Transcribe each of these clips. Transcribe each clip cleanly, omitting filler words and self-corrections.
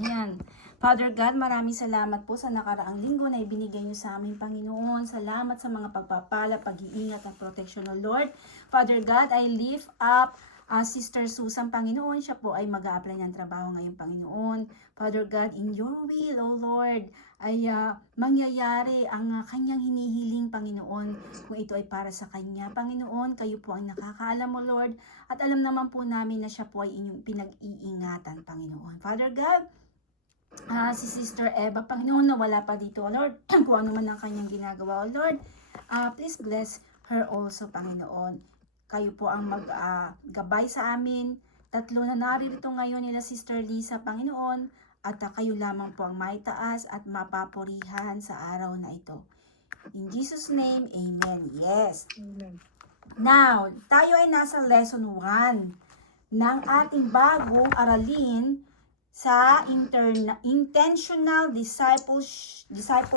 Ayan. Father God, maraming salamat po sa nakaraang linggo na ibinigay niyo sa aming Panginoon. Salamat sa mga pagpapala, pag-iingat at protection, O Lord. Father God, I lift up Sister Susan, Panginoon. Siya po ay mag-a-apply ng trabaho ngayon, Panginoon. Father God, in your will, O Lord, ay mangyayari ang kanyang hinihiling, Panginoon, kung ito ay para sa kanya. Panginoon, kayo po ang nakakaalam, O Lord, at alam naman po namin na siya po ay inyong pinag-iingatan, Panginoon. Father God, si Sister Eva, Panginoon, na wala pa dito, O Lord, kung ano man ang kanyang ginagawa, O Lord, please bless her also, Panginoon. Kayo po ang mag-gabay sa amin. Tatlo na naririto ngayon nila Sister Lisa, Panginoon, at kayo lamang po ang maitaas at mapapurihan sa araw na ito. In Jesus' name, Amen. Yes. Amen. Now, tayo ay nasa lesson 1 ng ating bagong aralin sa intentional disciple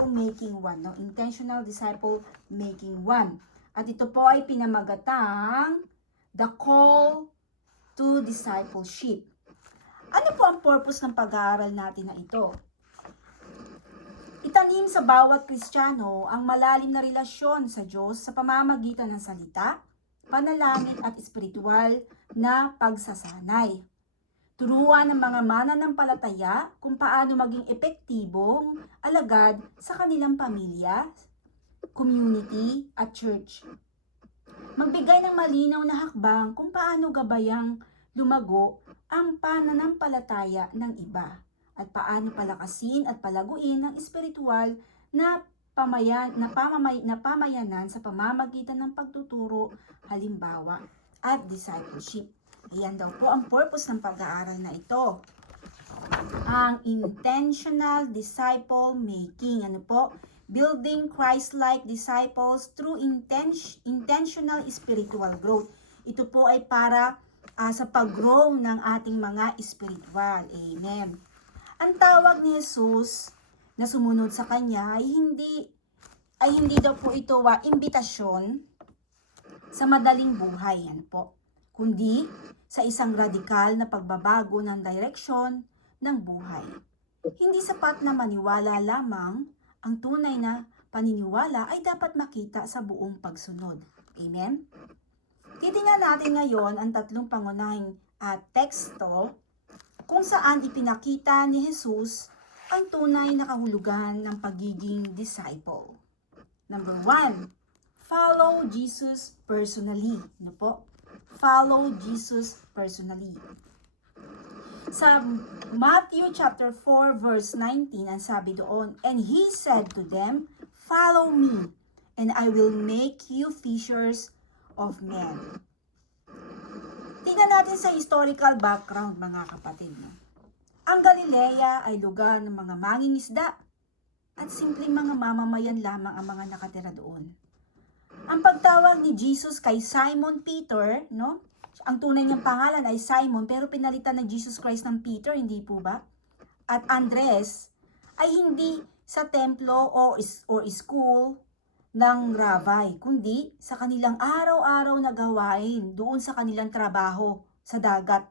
making 1, no? Intentional disciple making 1. At ito po ay pinamagatang the call to discipleship. Ano po ang purpose ng pag-aaral natin na ito? Itanim sa bawat Kristiyano ang malalim na relasyon sa Diyos sa pamamagitan ng salita, panalangin at espiritual na pagsasanay. Turuan ng mga mananampalataya kung paano maging epektibong alagad sa kanilang pamilya, community at church. Magbigay ng malinaw na hakbang kung paano gabayang lumago ang pananampalataya ng iba at paano palakasin at palaguin ang espiritual na pamayanan sa pamamagitan ng pagtuturo, halimbawa, at discipleship. Ayan daw po ang purpose ng pag-aaral na ito. Ang intentional disciple making. Ano po? Building Christ-like disciples through intentional spiritual growth. Ito po ay para sa pag-grow ng ating mga spiritual. Amen. Ang tawag ni Jesus na sumunod sa kanya ay hindi daw po ito imbitasyon sa madaling buhay. Ano po? Kundi sa isang radikal na pagbabago ng direksyon ng buhay. Hindi sapat na maniwala lamang, ang tunay na paniniwala ay dapat makita sa buong pagsunod. Amen? Titingnan natin ngayon ang tatlong pangunahing teksto kung saan ipinakita ni Jesus ang tunay na kahulugan ng pagiging disciple. Number 1, follow Jesus personally. Ano po? Follow Jesus personally. Sa Matthew chapter 4 verse 19, ang sabi doon, and he said to them, follow me, and I will make you fishers of men. Tingnan natin sa historical background, mga kapatid. Ang Galilea ay lugar ng mga mangingisda at simpleng mga mamamayan lamang ang mga nakatira doon. Ang pagtawag ni Jesus kay Simon Peter, no? Ang tunay niyang pangalan ay Simon, pero pinalitan ng Jesus Christ ng Peter, hindi po ba? At Andres ay hindi sa templo o school ng rabbi, kundi sa kanilang araw-araw na gawain doon sa kanilang trabaho sa dagat.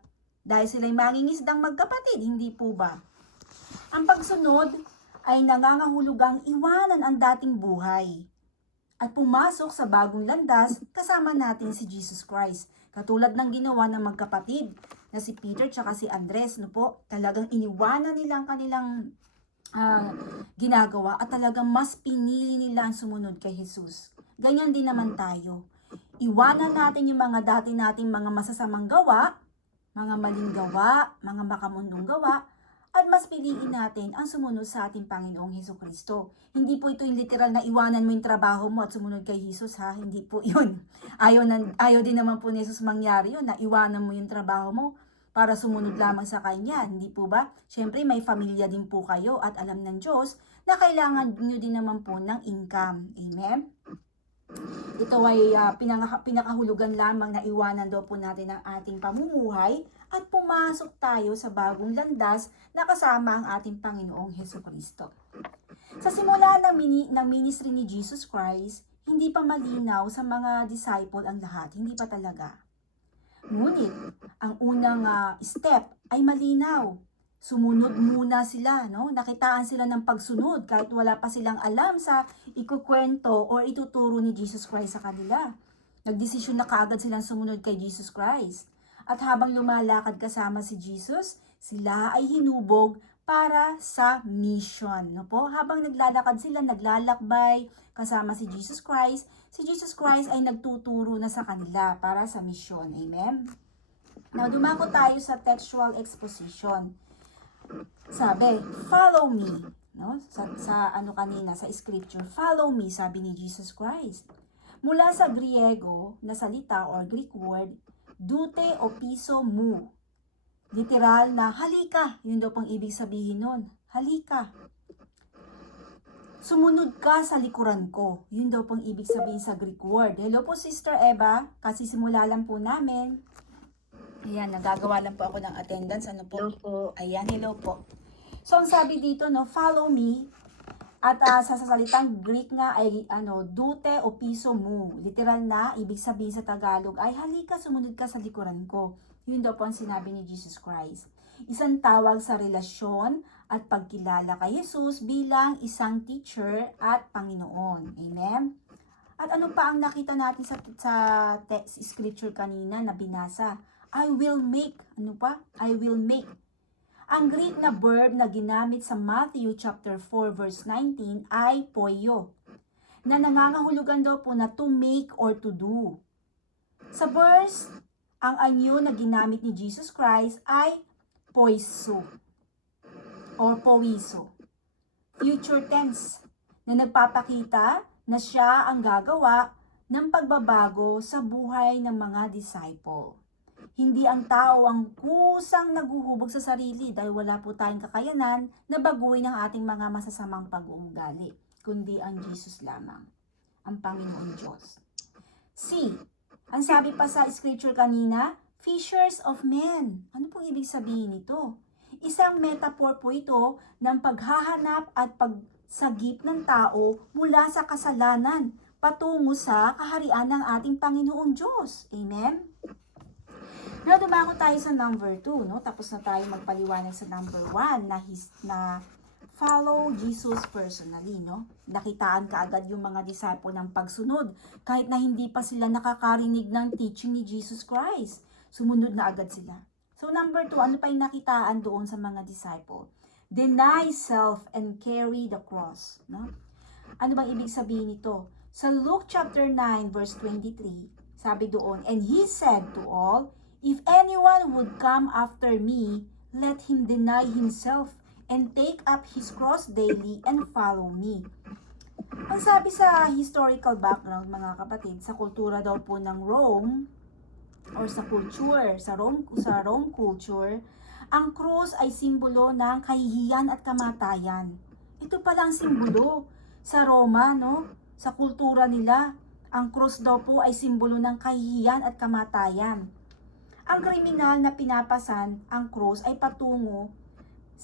Dahil sila'y mangingisdang magkapatid, hindi po ba? Ang pagsunod ay nangangahulugang iwanan ang dating buhay at pumasok sa bagong landas kasama natin si Jesus Christ. Katulad ng ginawa ng magkapatid na si Peter at si Andres, no po, talagang iniwanan nila ang kanilang ginagawa at talagang mas pinili nila ang sumunod kay Jesus. Ganyan din naman tayo. Iwanan natin yung mga dati nating mga masasamang gawa, mga maling gawa, mga makamundong gawa, at mas piliin natin ang sumunod sa ating Panginoong Hesukristo. Hindi po ito yung literal na iwanan mo yung trabaho mo at sumunod kay Jesus, ha? Hindi po yun. Ayaw din naman po ni Jesus mangyari yun, na iwanan mo yung trabaho mo para sumunod lamang sa Kanya. Hindi po ba? Siyempre, may pamilya din po kayo at alam ng Diyos na kailangan nyo din naman po ng income. Amen? Ito ay pinakahulugan lamang na iwanan daw po natin ang ating pamumuhay at pumasok tayo sa bagong landas na kasama ang ating Panginoong Hesukristo. Sa simula ng ministry ni Jesus Christ, hindi pa malinaw sa mga disciple ang lahat. Hindi pa talaga. Ngunit, ang unang step ay malinaw. Sumunod muna sila, no? Nakitaan sila ng pagsunod kahit wala pa silang alam sa ikukwento o ituturo ni Jesus Christ sa kanila. Nagdesisyon na kaagad silang sumunod kay Jesus Christ. At habang lumalakad kasama si Jesus, sila ay hinubog para sa mission. No po? Habang naglalakad sila, naglalakbay kasama si Jesus Christ ay nagtuturo na sa kanila para sa mission. Amen? Now, dumako tayo sa textual exposition. Sabi, follow me. No? Sa scripture, follow me, sabi ni Jesus Christ. Mula sa Griego na salita or Greek word, dute o piso mu. Literal na halika. Yun daw pang ibig sabihin nun. Halika. Sumunod ka sa likuran ko. Yun daw pang ibig sabihin sa Greek word. Hello po, Sister Eva. Kasi simula lang po namin. Ayan, nagagawa lang po ako ng attendance. Ano po? Hello po. Ayan, hello po. So, ang sabi dito, no, follow me. At sa salitang Greek nga ay dute o piso mu. Literal na, ibig sabihin sa Tagalog ay halika, sumunod ka sa likuran ko. Yun daw po ang sinabi ni Jesus Christ. Isang tawag sa relasyon at pagkilala kay Jesus bilang isang teacher at Panginoon. Amen? At ano pa ang nakita natin sa text scripture kanina na binasa? I will make. Ano pa? I will make. Ang Greek na verb na ginamit sa Matthew chapter 4 verse 19 ay poio, na nangangahulugan daw po na to make or to do. Sa verse, ang anyo na ginamit ni Jesus Christ ay poiso or poiso. Future tense, na nagpapakita na siya ang gagawa ng pagbabago sa buhay ng mga disciple. Hindi ang tao ang kusang naguhubog sa sarili dahil wala po tayong kakayanan na baguhin ang ating mga masasamang pag-uugali, kundi ang Jesus lamang, ang Panginoon Diyos. C. Ang sabi pa sa scripture kanina, fishers of men. Ano pong ibig sabihin nito? Isang metaphor po ito ng paghahanap at pagsagip ng tao mula sa kasalanan patungo sa kaharian ng ating Panginoong Diyos. Amen? Now, dumako tayo sa number 2, no? Tapos na tayo magpaliwanag sa number 1 na follow Jesus personally, no? Nakitaan kaagad yung mga disciple ng pagsunod kahit na hindi pa sila nakakarinig ng teaching ni Jesus Christ. Sumunod na agad sila. So, number 2, ano pa yung nakitaan doon sa mga disciple? Deny self and carry the cross, no? Ano bang ibig sabihin nito? Sa Luke chapter 9 verse 23, sabi doon, and he said to all, if anyone would come after me, let him deny himself and take up his cross daily and follow me. Ang sabi sa historical background, mga kapatid, sa kultura daw po ng Rome, or sa Rome culture, ang krus ay simbolo ng kahihiyan at kamatayan. Ito pala ang simbolo sa Roma, no? Sa kultura nila, ang krus daw po ay simbolo ng kahihiyan at kamatayan. Ang kriminal na pinapasan ang krus ay patungo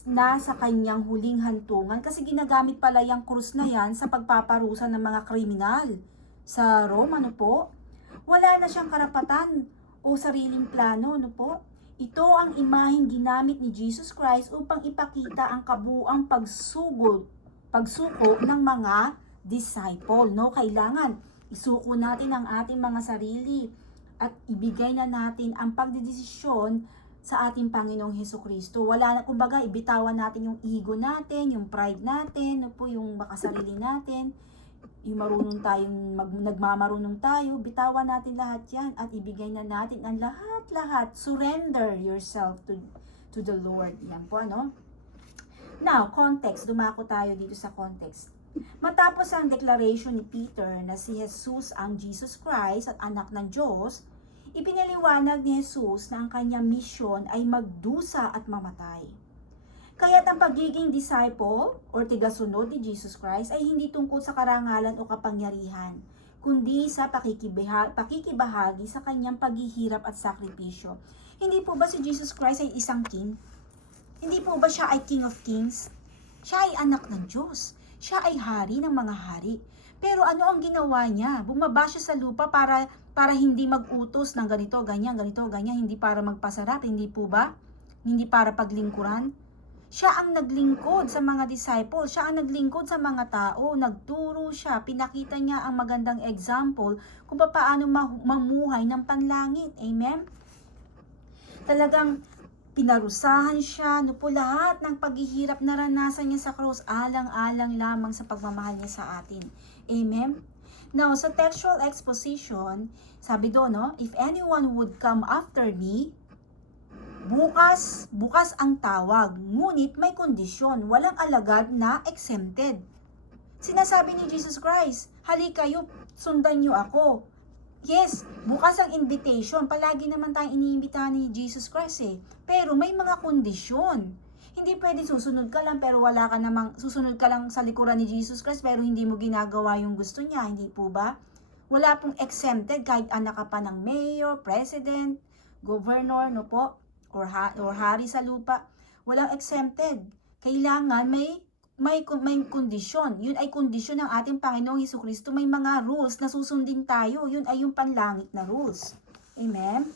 na sa kanyang huling hantungan kasi ginagamit pala yung krus na yan sa pagpaparusa ng mga kriminal. Sa Rome, ano po? Wala na siyang karapatan o sariling plano, ano po? Ito ang imaheng ginamit ni Jesus Christ upang ipakita ang kabuuang pagsuko ng mga disciple, no? Kailangan isuko natin ang ating mga sarili at ibigay na natin ang pagdedesisyon sa ating Panginoong Hesukristo. Wala na, kumbaga, ibitawan natin yung ego natin, yung pride natin, no po, yung makasarili natin, yung nagmamarunong tayo, bitawan natin lahat yan at ibigay na natin ang lahat. Surrender yourself to the Lord. Yan po, ano? Now, context. Dumako tayo dito sa context. Matapos ang declaration ni Peter na si Jesus ang Jesus Christ at anak ng Diyos, ipinaliwanag ni Jesus na ang kanyang misyon ay magdusa at mamatay. Kaya't ang pagiging disciple or tigasunod ni Jesus Christ ay hindi tungkol sa karangalan o kapangyarihan, kundi sa pakikibahagi sa kanyang paghihirap at sakripisyo. Hindi po ba si Jesus Christ ay isang king? Hindi po ba siya ay King of Kings? Siya ay anak ng Diyos. Siya ay hari ng mga hari. Pero ano ang ginawa niya? Bumaba siya sa lupa para hindi mag-utos ng ganito, ganyan, hindi para magpasarap, hindi po ba? Hindi para paglingkuran. Siya ang naglingkod sa mga disciples, siya ang naglingkod sa mga tao, nagturo siya, pinakita niya ang magandang example kung paano mamuhay ng panlangit. Amen? Talagang pinarusahan siya, po lahat ng paghihirap naranasan niya sa cross, alang-alang lamang sa pagmamahal niya sa atin. Amen? Now, sa textual exposition, sabi doon, no, if anyone would come after me, bukas ang tawag, ngunit may kondisyon, walang alagad na exempted. Sinasabi ni Jesus Christ, halika kayo, sundan niyo ako. Yes, bukas ang invitation, palagi naman tayong iniimbitahan ni Jesus Christ Pero may mga kondisyon. Hindi pwede susunod ka lang pero wala ka namang, susunod ka lang sa likuran ni Jesus Christ pero hindi mo ginagawa yung gusto niya, hindi po ba? Wala pong exempted kahit anak ka pa ng mayor, president, governor, no po? Or hari sa lupa, walang exempted. Kailangan may kondisyon. Yun ay kondisyon ng ating Panginoong Hesukristo. May mga rules na susundin tayo. Yun ay yung panlangit na rules. Amen?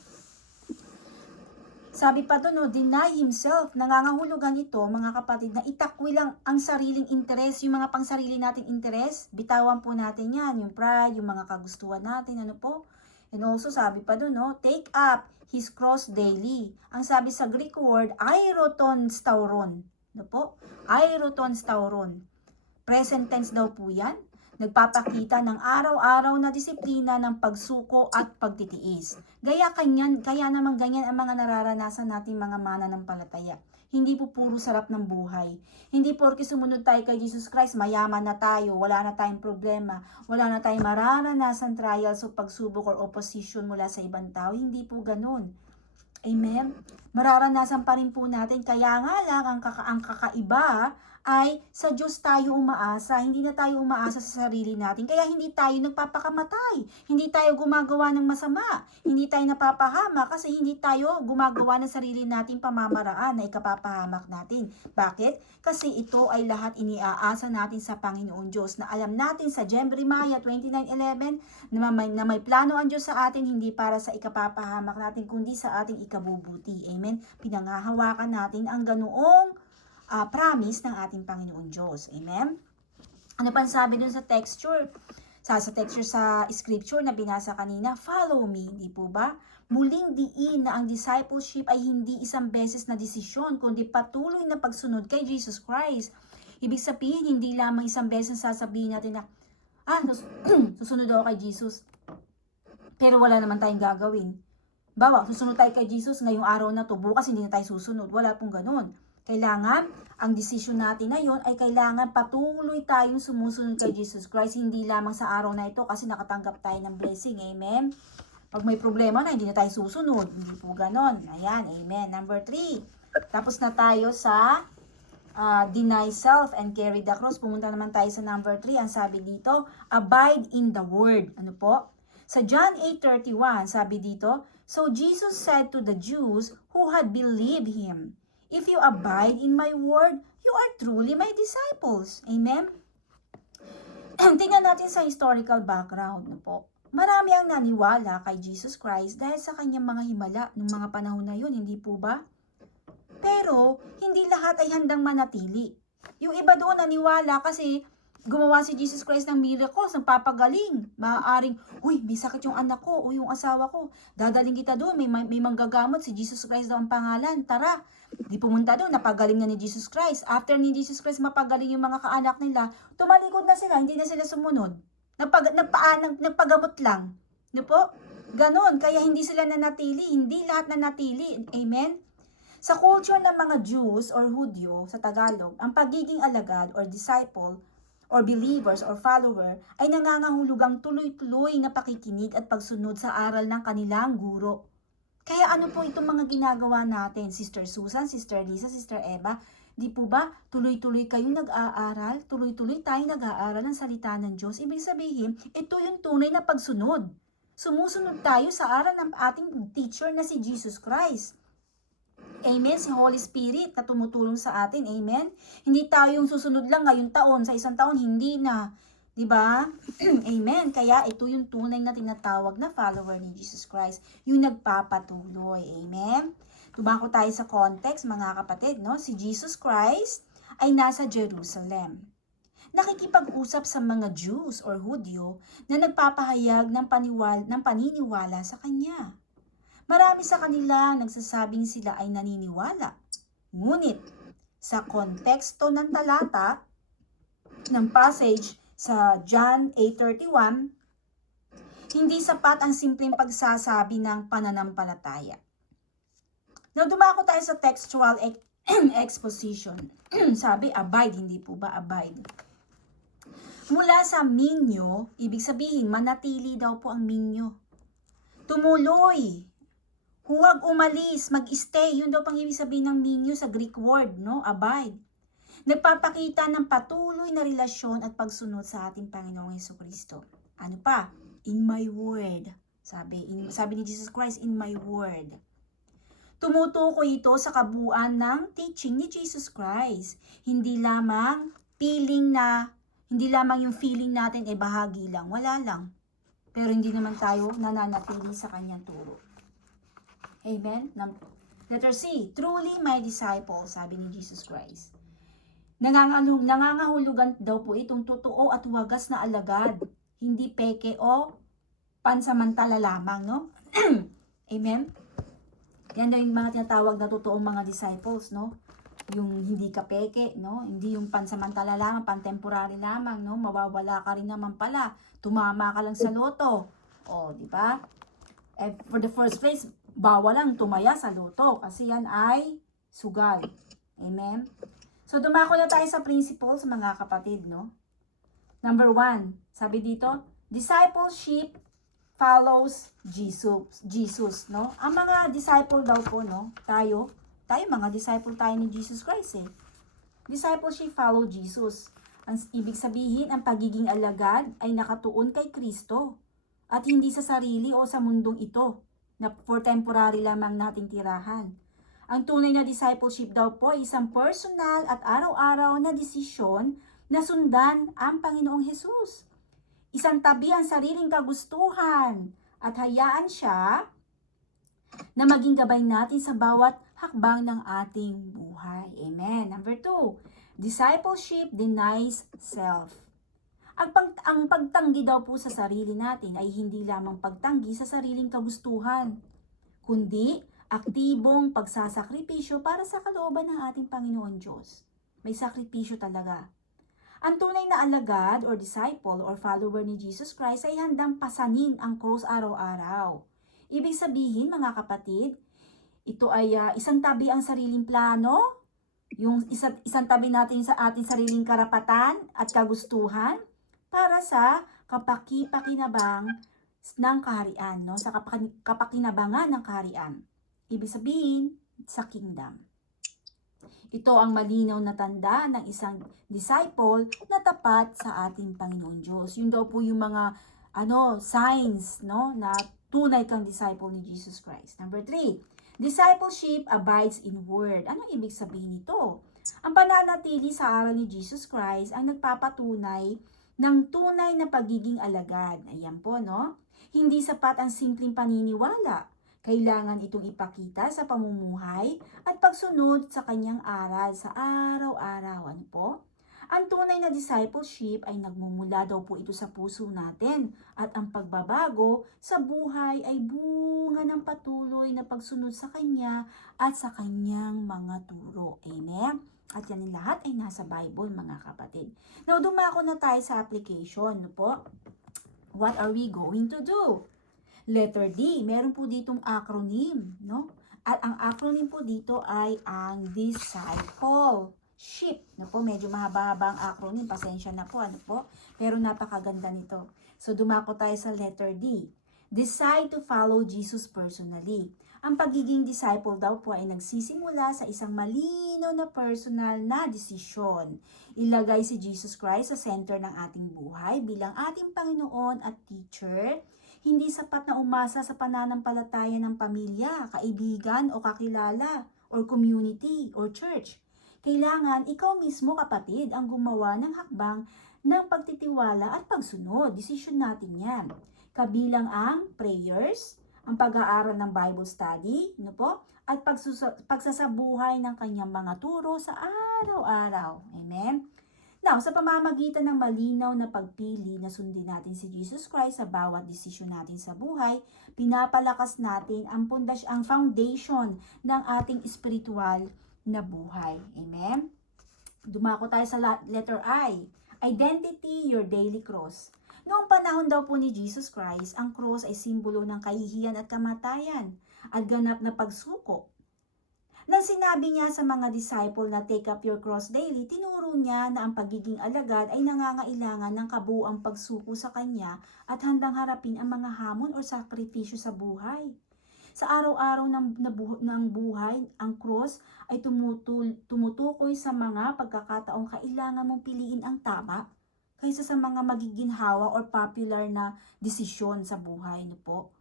Sabi pa doon, no, deny himself. Nangangahulugan ito, mga kapatid, na itakwi lang ang sariling interes, yung mga pangsarili nating interes. Bitawan po natin yan. Yung pride, yung mga kagustuhan natin, ano po. And also, sabi pa doon, no, take up his cross daily. Ang sabi sa Greek word, airoton stauron. Ano po? Airoton stauron. Present tense daw po yan. Nagpapakita ng araw-araw na disiplina ng pagsuko at pagtitiis. Kaya naman ganyan ang mga nararanasan nating mga mananampalataya. Hindi po puro sarap ng buhay. Hindi porke sumunod tayo kay Jesus Christ, mayaman na tayo, wala na tayong problema, wala na tayong mararanasan trials o pagsubok or opposition mula sa ibang tao. Hindi po ganun. Amen? Mararanasan pa rin po natin. Kaya nga lang, ang kakaiba ay sa Diyos tayo umaasa. Hindi na tayo umaasa sa sarili natin. Kaya hindi tayo nagpapakamatay. Hindi tayo gumagawa ng masama. Hindi tayo napapahama kasi hindi tayo gumagawa ng sarili nating pamamaraan na ikapapahamak natin. Bakit? Kasi ito ay lahat iniaasa natin sa Panginoon Diyos na alam natin sa Jeremiah 29:11 na may plano ang Diyos sa atin hindi para sa ikapapahamak natin kundi sa ating ikabubuti. Amen? Pinangahawakan natin ang ganoong promise ng ating Panginoon Diyos. Amen? Ano pa sabi dun sa texture? Sa texture sa scripture na binasa kanina, follow me, di po ba? Muling diin na ang discipleship ay hindi isang beses na desisyon, kundi patuloy na pagsunod kay Jesus Christ. Ibig sabihin, hindi lamang isang beses sasabihin natin na, susunod ako kay Jesus. Pero wala naman tayong gagawin. Bawa, susunod tayo kay Jesus ngayong araw na to, bukas hindi na tayo susunod. Wala pong ganun. Kailangan, ang desisyon natin ngayon ay kailangan patuloy tayong sumusunod kay Jesus Christ, hindi lamang sa araw na ito kasi nakatanggap tayo ng blessing. Amen? Pag may problema na, hindi na tayo susunod. Hindi po ganon. Ayan, amen. Number 3. Tapos na tayo sa deny self and carry the cross. Pumunta naman tayo sa number 3. Ang sabi dito, abide in the word. Ano po? Sa John 8:31, sabi dito, so Jesus said to the Jews who had believed him, if you abide in my word, you are truly my disciples. Amen? Tingnan natin sa historical background. No po. Marami ang naniwala kay Jesus Christ dahil sa kanyang mga himala noong mga panahon na yun, hindi po ba? Pero, hindi lahat ay handang manatili. Yung iba doon naniwala kasi gumawa si Jesus Christ ng miracles, ng papagaling. Maaaring, uy, may sakit yung anak ko o yung asawa ko. Dadaling kita doon, may manggagamot, si Jesus Christ daw ang pangalan. Tara, di pumunta doon, napagaling na ni Jesus Christ. After ni Jesus Christ mapagaling yung mga kaanak nila, tumalikod na sila, hindi na sila sumunod. Nagpagamot lang. Di po? Ganon, kaya hindi sila nanatili, hindi lahat nanatili. Amen? Sa culture ng mga Jews or Hudyo, sa Tagalog, ang pagiging alagad or disciple, or believers or follower ay nangangahulugang tuloy-tuloy na pakikinig at pagsunod sa aral ng kanilang guro. Kaya ano po itong mga ginagawa natin, Sister Susan, Sister Lisa, Sister Eva? Di po ba tuloy-tuloy kayong nag-aaral? Tuloy-tuloy tayo nag-aaral ng salita ng Diyos. Ibig sabihin, ito yung tunay na pagsunod. Sumusunod tayo sa aral ng ating teacher na si Jesus Christ. Amen, si Holy Spirit na tumutulong sa atin. Amen. Hindi tayo yung susunod lang ngayong taon, sa isang taon, hindi na. Diba? Amen. Kaya ito yung tunay na tinatawag na follower ni Jesus Christ. Yung nagpapatuloy. Amen. Tumako tayo sa context, mga kapatid, no? Si Jesus Christ ay nasa Jerusalem. Nakikipag-usap sa mga Jews or Hudyo na nagpapahayag ng paniniwala sa Kanya. Marami sa kanila nagsasabing sila ay naniniwala. Ngunit, sa konteksto ng talata, ng passage sa John 8:31, hindi sapat ang simpleng pagsasabi ng pananampalataya. Now, dumako tayo sa textual exposition. Sabi, abide, hindi po ba abide? Mula sa minyo, ibig sabihin, manatili daw po ang minyo. Tumuloy. Huwag umalis, mag-stay. Yun daw pang ibig sabihin ng minyo sa Greek word, no? Abide. Nagpapakita ng patuloy na relasyon at pagsunod sa ating Panginoong Jesucristo. Ano pa? In my word. Sabi ni Jesus Christ, in my word. Tumutukoy ito sa kabuuan ng teaching ni Jesus Christ. Hindi lamang yung feeling natin ay bahagi lang. Wala lang. Pero hindi naman tayo nananatili sa kanyang turo. Amen? Letter C, truly my disciple, sabi ni Jesus Christ. Nangangahulugan daw po itong totoo at wagas na alagad. Hindi peke o pansamantala lamang, no? Amen? Yan daw yung mga tinatawag na totoong mga disciples, no? Yung hindi ka peke, no? Hindi yung pansamantala lamang, pantemporary lamang, no? Mawawala ka rin naman pala. Tumama ka lang sa loto. O, di ba? For the first place, bawal lang tumaya sa loto kasi yan ay sugal. Amen? So, dumako na tayo sa principles, mga kapatid, no? Number 1, sabi dito, discipleship follows Jesus, no? Ang mga disciple daw po, no? Tayo mga disciple tayo ni Jesus Christ, eh. Discipleship follow Jesus. Ang ibig sabihin, ang pagiging alagad ay nakatuon kay Kristo at hindi sa sarili o sa mundong ito na for temporary lamang nating tirahan. Ang tunay na discipleship daw po ay isang personal at araw-araw na desisyon na sundan ang Panginoong Hesus. Isang tabi ang sariling kagustuhan at hayaan siya na maging gabay natin sa bawat hakbang ng ating buhay. Amen. Number 2, discipleship denies self. Ang pagtanggi daw po sa sarili natin ay hindi lamang pagtanggi sa sariling kagustuhan, kundi aktibong pagsasakripisyo para sa kalooban ng ating Panginoon Diyos. May sakripisyo talaga. Ang tunay na alagad or disciple or follower ni Jesus Christ ay handang pasanin ang krus araw-araw. Ibig sabihin, mga kapatid, ito ay isang tabi ang sariling plano, yung isang tabi natin sa ating sariling karapatan at kagustuhan para sa kapakipakinabang ng kaharian, no? Sa kapakinabangan ng kaharian. Ibig sabihin, sa kingdom. Ito ang malinaw na tanda ng isang disciple na tapat sa ating Panginoon Diyos. Yun daw po yung mga signs, no, na tunay kang disciple ni Jesus Christ. Number 3, discipleship abides in word. Ano ibig sabihin nito? Ang pananatili sa aral ni Jesus Christ ang nagpapatunay ng tunay na pagiging alagad. Ayan po, no? Hindi sapat ang simpleng paniniwala. Kailangan itong ipakita sa pamumuhay at pagsunod sa kanyang aral sa araw-araw. Ano po? Ang tunay na discipleship ay nagmumula daw po ito sa puso natin at ang pagbabago sa buhay ay bunga ng patuloy na pagsunod sa kanya at sa kanyang mga turo. Amen? At yan lahat ay nasa Bible, mga kapatid. Now, dumako na tayo sa application. No po? What are we going to do? Letter D, meron po ditong acronym, no? At ang acronym po dito ay ang discipleship. No po, medyo mahaba-haba ang acronym, pasensya na po, ano po? Pero napakaganda nito. So, dumako tayo sa letter D. Decide to follow Jesus personally. Ang pagiging disciple daw po ay nagsisimula sa isang malinaw na personal na desisyon. Ilagay si Jesus Christ sa center ng ating buhay bilang ating Panginoon at teacher. Hindi sapat na umasa sa pananampalataya ng pamilya, kaibigan o kakilala, or community, or church. Kailangan ikaw mismo, kapatid, ang gumawa ng hakbang ng pagtitiwala at pagsunod. Desisyon natin yan. Kabilang ang prayers, ang pag-aaral ng Bible study, ano po? at pagsasabuhay ng kanyang mga turo sa araw-araw. Amen? Now, sa pamamagitan ng malinaw na pagpili na sundin natin si Jesus Christ sa bawat desisyon natin sa buhay, pinapalakas natin ang foundation ng ating spiritual na buhay. Amen? Dumako tayo sa letter I. Identity, your daily cross. Noong panahon daw po ni Jesus Christ, ang cross ay simbolo ng kahihiyan at kamatayan at ganap na pagsuko. Nang sinabi niya sa mga disciple na take up your cross daily, tinuro niya na ang pagiging alagad ay nangangailangan ng kabuuang pagsuko sa kanya at handang harapin ang mga hamon o sakripisyo sa buhay. Sa araw-araw ng buhay, ang cross ay tumutukoy sa mga pagkakataong kailangan mong piliin ang tama kaysa sa mga magiginhawa or popular na desisyon sa buhay niyo po.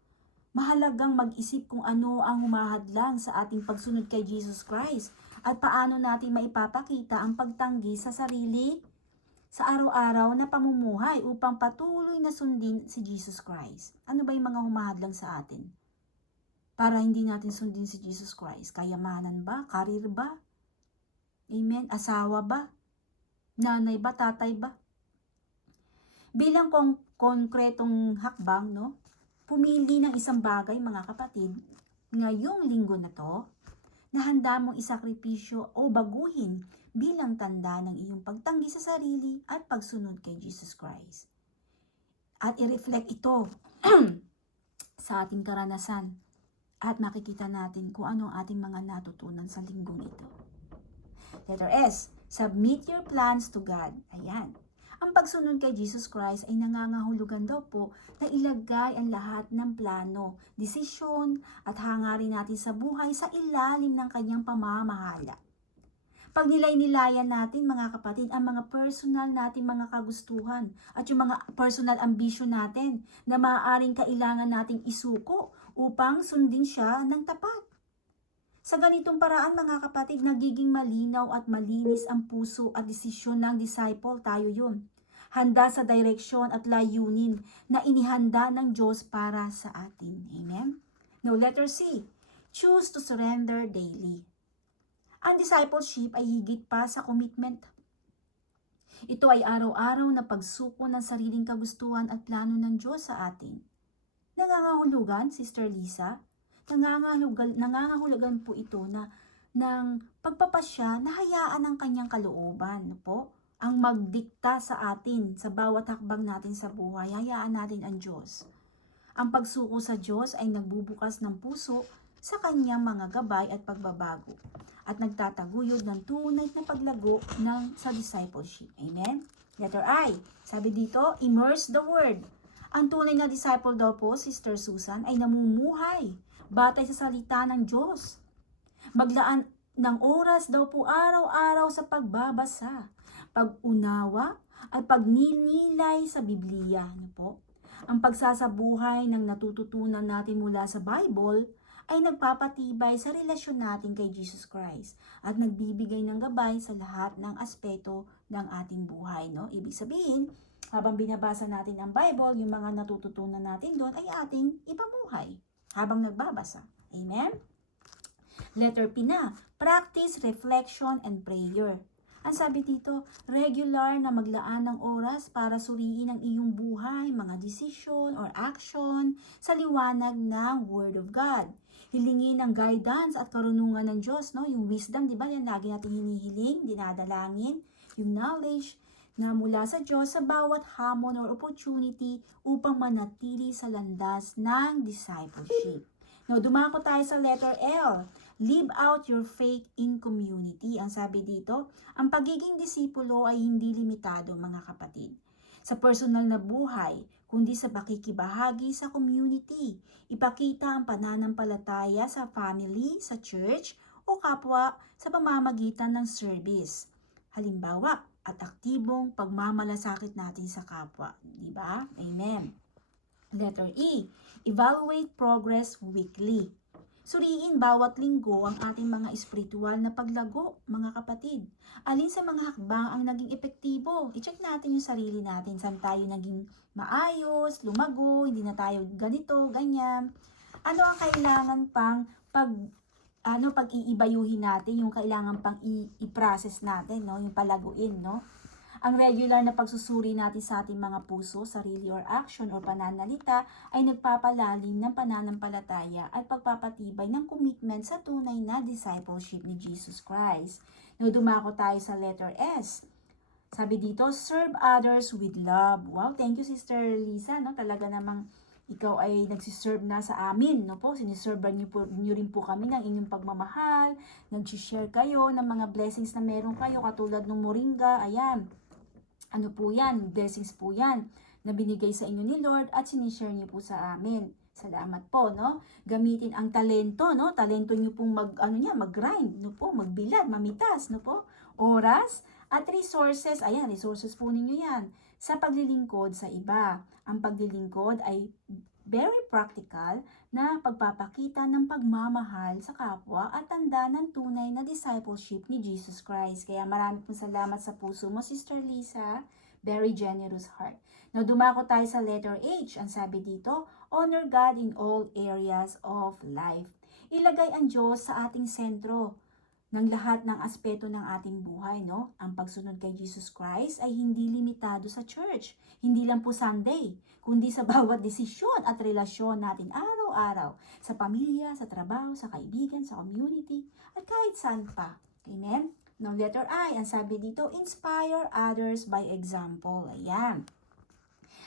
Mahalagang mag-isip kung ano ang humahadlang sa ating pagsunod kay Jesus Christ at paano natin maipapakita ang pagtanggi sa sarili sa araw-araw na pamumuhay upang patuloy na sundin si Jesus Christ. Ano ba yung mga humahadlang sa atin? Para hindi natin sundin si Jesus Christ. Kayamanan ba? Karir ba? Amen? Asawa ba? Nanay ba? Tatay ba? Bilang konkretong hakbang, no? Pumili ng isang bagay, mga kapatid, ngayong linggo na to, na handa mong isakripisyo o baguhin bilang tanda ng iyong pagtanggi sa sarili at pagsunod kay Jesus Christ. At i-reflect ito sa ating karanasan at makikita natin kung ano ang ating mga natutunan sa linggong ito. Letter S, submit your plans to God. Ayan. Ang pagsunod kay Jesus Christ ay nangangahulugan daw po na ilagay ang lahat ng plano, desisyon at hangarin natin sa buhay sa ilalim ng kanyang pamamahala. Pag nilay-nilayan natin, mga kapatid, ang mga personal natin mga kagustuhan at yung mga personal ambition natin na maaaring kailangan nating isuko upang sundin siya ng tapat. Sa ganitong paraan, mga kapatid, nagiging malinaw at malinis ang puso at desisyon ng disciple. Tayo yun. Handa sa direksyon at layunin na inihanda ng Diyos para sa atin. Amen? Now, letter C. Choose to surrender daily. Ang discipleship ay higit pa sa commitment. Ito ay araw-araw na pagsuko ng sariling kagustuhan at plano ng Diyos sa atin. Nangangahulugan, Sister Lisa, nangangahulugan po ito na ng pagpapasya na hayaan ang kanyang kalooban po, ang magdikta sa atin sa bawat hakbang natin sa buhay. Hayaan natin ang Diyos. Ang pagsuko sa Diyos ay nagbubukas ng puso sa kanyang mga gabay at pagbabago at nagtataguyod ng tunay na paglago sa discipleship. Amen? Letter I, sabi dito, immerse the word. Ang tunay na disciple daw po, Sister Susan, ay namumuhay batay sa salita ng Diyos. Maglaan ng oras daw po araw-araw sa pagbabasa, pag-unawa at pagninilay sa Biblia. Ano po? Ang pagsasabuhay ng natututunan natin mula sa Bible ay nagpapatibay sa relasyon natin kay Jesus Christ at nagbibigay ng gabay sa lahat ng aspeto ng ating buhay. No? Ibig sabihin, habang binabasa natin ang Bible, yung mga natututunan natin doon ay ating ipamuhay habang nagbabasa. Amen? Letter P na, practice, reflection, and prayer. Ang sabi dito, regular na maglaan ng oras para suriin ang iyong buhay, mga decision or action sa liwanag ng Word of God. Hilingin ang guidance at karunungan ng Diyos, no? Yung wisdom, di ba? Yan lagi natin hinihiling, dinadalangin, yung knowledge na mula sa Diyos sa bawat hamon or opportunity upang manatili sa landas ng discipleship. Now, dumako tayo sa letter L. Live out your faith in community. Ang sabi dito, ang pagiging disipulo ay hindi limitado, mga kapatid, sa personal na buhay, kundi sa pakikibahagi sa community. Ipakita ang pananampalataya sa family, sa church, o kapwa sa pamamagitan ng service. Halimbawa, at aktibong pagmamalasakit natin sa kapwa. Diba? Amen. Letter E. Evaluate progress weekly. Suriin bawat linggo ang ating mga espiritual na paglago, mga kapatid. Alin sa mga hakbang ang naging epektibo? I-check natin yung sarili natin. Saan tayo naging maayos, lumago, hindi na tayo ganito, ganyan. Ano ang kailangan pang pag-iibayuhin natin yung kailangan pang i-process natin, no? Yung palaguin, no? Ang regular na pagsusuri natin sa ating mga puso, sarili or action or pananalita ay nagpapalalim ng pananampalataya at pagpapatibay ng commitment sa tunay na discipleship ni Jesus Christ. No, dumako tayo sa letter S. Sabi dito, serve others with love. Wow, thank you Sister Lisa, no? Talaga namang ikaw ay nagsiserve na sa amin, no po? Siniserve niyo rin po kami ng inyong pagmamahal, nag-share kayo ng mga blessings na meron kayo, katulad ng moringa, ayan. Ano po yan? Blessings po yan na binigay sa inyo ni Lord at sinishare niyo po sa amin. Salamat po, no? Gamitin ang talento, no? Talento niyo pong mag-grind, no po? Magbilad, mamitas, no po? Oras at resources, ayan, resources po ninyo yan sa paglilingkod sa iba. Ang paglilingkod ay very practical na pagpapakita ng pagmamahal sa kapwa at tanda ng tunay na discipleship ni Jesus Christ. Kaya marami pong salamat sa puso mo, Sister Lisa. Very generous heart. Now, dumako tayo sa letter H. Ang sabi dito, honor God in all areas of life. Ilagay ang Diyos sa ating sentro ng lahat ng aspeto ng ating buhay, no? Ang pagsunod kay Jesus Christ ay hindi limitado sa church, hindi lang po Sunday, kundi sa bawat desisyon at relasyon natin araw-araw, sa pamilya, sa trabaho, sa kaibigan, sa community, at kahit saan pa. Amen? Now, letter I, ang sabi dito, inspire others by example. Ayan.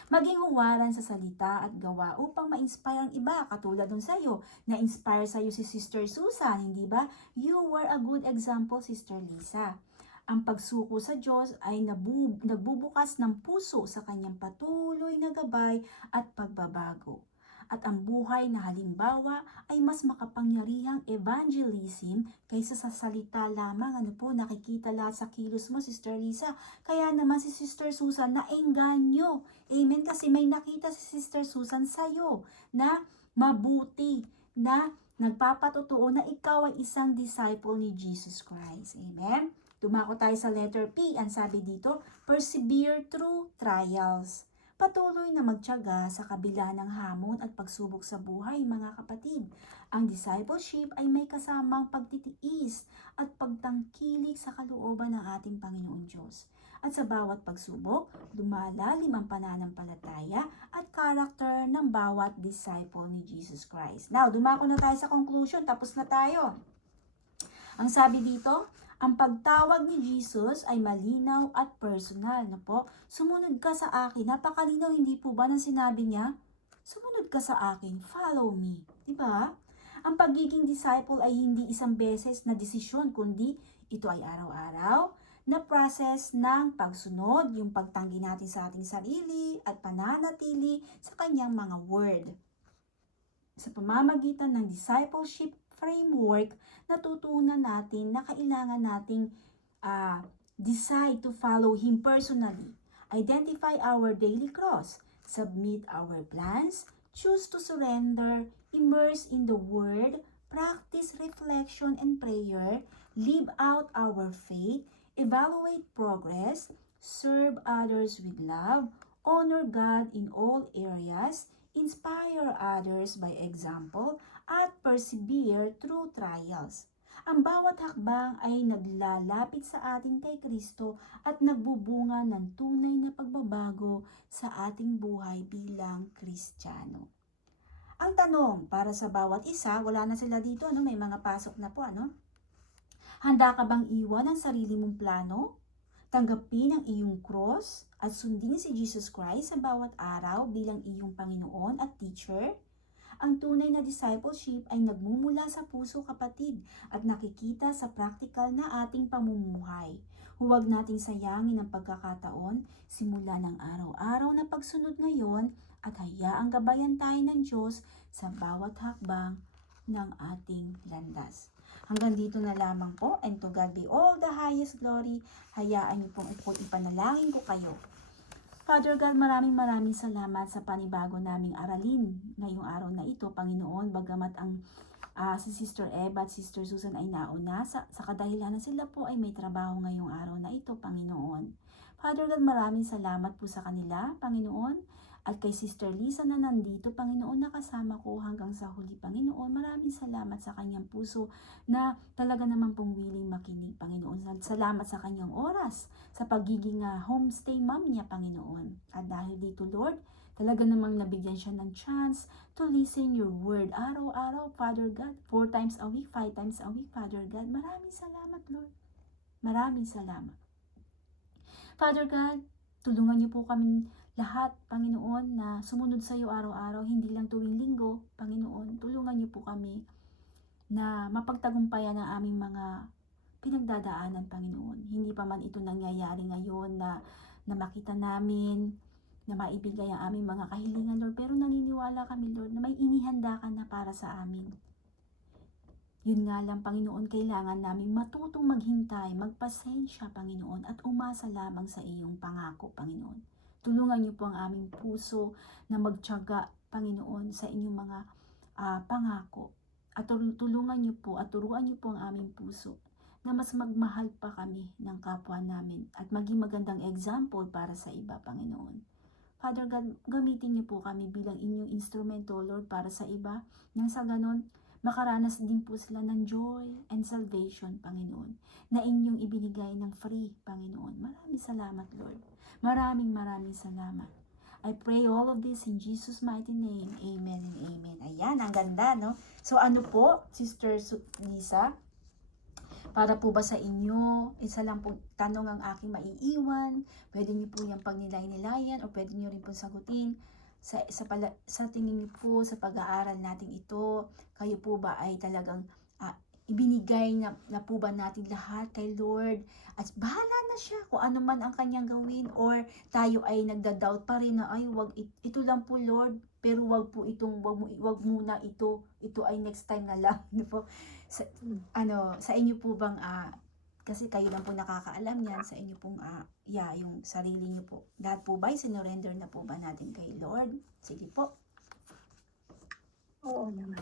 Maging huwaran sa salita at gawa upang ma-inspire ang iba, katulad nun sa'yo. Na-inspire sa'yo si Sister Susan, hindi ba? You were a good example, Sister Lisa. Ang pagsuko sa Diyos ay nagbubukas ng puso sa kanyang patuloy na gabay at pagbabago. At ang buhay na halimbawa ay mas makapangyarihang evangelism kaysa sa salita lamang. Ano po, nakikita lahat sa kilos mo, Sister Lisa. Kaya naman si Sister Susan naengganyo. Amen? Kasi may nakita si Sister Susan sa'yo na mabuti, na nagpapatotoo na ikaw ay isang disciple ni Jesus Christ. Amen? Dumako tayo sa letter P. Ang sabi dito, persevere through trials. Patuloy na magtiyaga sa kabila ng hamon at pagsubok sa buhay, mga kapatid. Ang discipleship ay may kasamang pagtitiis at pagtangkilik sa kalooban ng ating Panginoon Diyos. At sa bawat pagsubok, lumalalim ang pananampalataya at karakter ng bawat disciple ni Jesus Christ. Now, dumako na tayo sa conclusion. Tapos na tayo. Ang sabi dito, ang pagtawag ni Jesus ay malinaw at personal, na po. Sumunod ka sa akin. Napakalinaw, hindi po ba nang sinabi niya? Sumunod ka sa akin, follow me. Diba? Ang pagiging disciple ay hindi isang beses na desisyon, kundi ito ay araw-araw na process ng pagsunod, yung pagtanggi natin sa ating sarili at pananatili sa kanyang mga word. Sa pamamagitan ng discipleship framework, natutunan natin na kailangan nating decide to follow Him personally, identify our daily cross, submit our plans, choose to surrender, immerse in the Word, practice reflection and prayer, live out our faith, evaluate progress, serve others with love, honor God in all areas, inspire others by example, at persevere through trials. Ang bawat hakbang ay naglalapit sa atin kay Kristo at nagbubunga ng tunay na pagbabago sa ating buhay bilang Kristiyano. Ang tanong para sa bawat isa, wala na sila dito, no? May mga pasok na po, ano? Handa ka bang iwan ang sarili mong plano? Tanggapin ang iyong cross at sundin si Jesus Christ sa bawat araw bilang iyong Panginoon at teacher? Ang tunay na discipleship ay nagmumula sa puso, kapatid, at nakikita sa praktikal na ating pamumuhay. Huwag nating sayangin ang pagkakataon, simula ng araw-araw na pagsunod ngayon at hayaang gabayan tayo ng Diyos sa bawat hakbang ng ating landas. Hanggang dito na lamang po, and to God be all the highest glory. Hayaan niyo pong ipanalangin ko kayo. Father God, maraming salamat sa panibago naming aralin ngayong araw na ito, Panginoon. Bagamat ang si Sister Eva at Sister Susan ay nauna, sa kadahilanan sila po ay may trabaho ngayong araw na ito, Panginoon. Father God, maraming salamat po sa kanila, Panginoon. At kay Sister Lisa na nandito, Panginoon, nakasama ko hanggang sa huli, Panginoon. Maraming salamat sa kanyang puso na talaga naman pong willing makinig, Panginoon. Salamat sa kanyang oras, sa pagiging homestay mom niya, Panginoon. At dahil dito, Lord, talaga namang nabigyan siya ng chance to listen your word araw-araw, Father God. 4 times a week, 5 times a week, Father God. Maraming salamat, Lord. Maraming salamat. Father God, tulungan niyo po kami lahat, Panginoon, na sumunod sa iyo araw-araw, hindi lang tuwing linggo, Panginoon. Tulungan niyo po kami na mapagtagumpayan ang aming mga pinagdadaanan, Panginoon. Hindi pa man ito nangyayari ngayon na makita namin, na maibigay ang aming mga kahilingan, Lord. Pero naniniwala kami, Lord, na may inihanda ka na para sa amin. Yun nga lang, Panginoon, kailangan namin matutong maghintay, magpasensya, Panginoon, at umasa lamang sa iyong pangako, Panginoon. Tulungan niyo po ang aming puso na magtiyaga, Panginoon, sa inyong mga pangako. At tulungan niyo po at turuan niyo po ang aming puso na mas magmahal pa kami ng kapwa namin at maging magandang example para sa iba, Panginoon. Father God, gamitin niyo po kami bilang inyong instrumento, Lord, para sa iba. Nang sa ganon, makaranas din po sila ng joy and salvation, Panginoon, na inyong ibinigay ng free, Panginoon. Maraming salamat, Lord. Maraming salamat. I pray all of this in Jesus' mighty name. Amen and amen. Ayan, ang ganda, no? So, ano po, Sister Lisa? Para po ba sa inyo, isa lang po tanong ang aking maiiwan. Pwede niyo po yung pagnilay-nilayan o pwede niyo rin po sagutin. Sa tingin niyo po sa pag-aaral natin ito, kayo po ba ay talagang ibinigay na po ba natin lahat kay Lord at bahala na siya kung ano man ang kanyang gawin, or tayo ay nagda-doubt pa rin na ay ito lang po, Lord, pero wag muna ito ay next time na lang. Sa inyo po bang kasi kayo lang po nakakaalam yan, sa inyo pong yung sarili niyo po. Lahat po ba sinurrender na po ba natin kay Lord? Sige po. Oo naman.